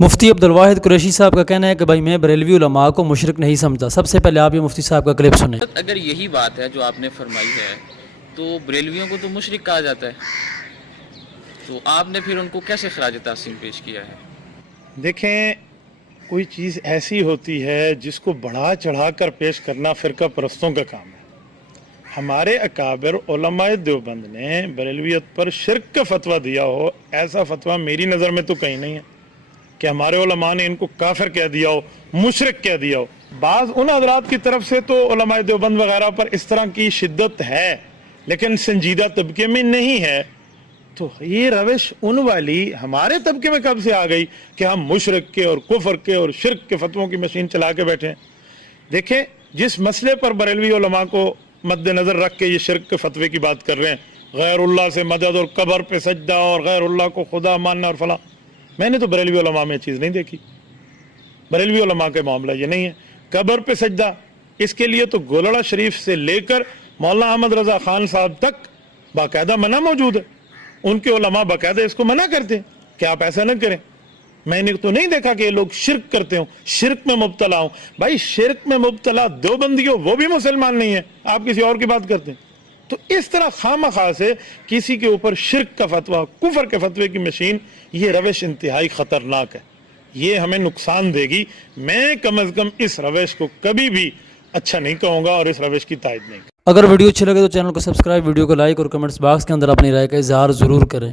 مفتی عبدالواحد قریشی صاحب کا کہنا ہے کہ بھائی میں بریلوی علماء کو مشرک نہیں سمجھتا۔ سب سے پہلے آپ یہ مفتی صاحب کا کلپ سنیں۔ اگر یہی بات ہے جو آپ نے فرمائی ہے تو بریلویوں کو تو مشرک کہا جاتا ہے، تو آپ نے پھر ان کو کیسے خراج تحسین پیش کیا ہے؟ دیکھیں، کوئی چیز ایسی ہوتی ہے جس کو بڑھا چڑھا کر پیش کرنا فرقہ پرستوں کا کام ہے۔ ہمارے اکابر علماء دیوبند نے بریلویت پر شرک کا فتویٰ دیا ہو، ایسا فتویٰ میری نظر میں تو کہیں نہیں ہے کہ ہمارے علماء نے ان کو کافر کہہ دیا ہو، مشرک کہہ دیا ہو۔ بعض ان حضرات کی طرف سے تو علماء دیوبند وغیرہ پر اس طرح کی شدت ہے، لیکن سنجیدہ طبقے میں نہیں ہے۔ تو یہ روش ان والی ہمارے طبقے میں کب سے آ گئی کہ ہم مشرک کے اور کفر کے اور شرک کے فتووں کی مشین چلا کے بیٹھے ہیں؟ دیکھیں، جس مسئلے پر بریلوی علماء کو مد نظر رکھ کے یہ شرک کے فتوے کی بات کر رہے ہیں، غیر اللہ سے مدد اور قبر پہ سجدہ اور غیر اللہ کو خدا ماننا اور فلاں، میں نے تو بریلوی علماء میں چیز نہیں دیکھی۔ بریلوی علماء کے معاملہ یہ نہیں ہے۔ قبر پہ سجدہ، اس کے لیے تو گولڑا شریف سے لے کر مولانا احمد رضا خان صاحب تک باقاعدہ منع موجود ہے۔ ان کے علماء باقاعدہ اس کو منع کرتے ہیں کہ آپ ایسا نہ کریں۔ میں نے تو نہیں دیکھا کہ یہ لوگ شرک کرتے ہوں، شرک میں مبتلا ہوں۔ بھائی شرک میں مبتلا دیوبندی ہو، وہ بھی مسلمان نہیں ہے، آپ کسی اور کی بات کرتے ہیں۔ تو اس طرح خواہ سے کسی کے اوپر شرک کا فتویٰ، کفر کے فتوے کی مشین، یہ روش انتہائی خطرناک ہے، یہ ہمیں نقصان دے گی۔ میں کم از کم اس روش کو کبھی بھی اچھا نہیں کہوں گا اور اس روش کی تائید نہیں کروں گا۔ اگر ویڈیو اچھی لگے تو چینل کو سبسکرائب، ویڈیو کو لائک اور کمنٹس باکس کے اندر اپنی رائے کا اظہار ضرور کریں۔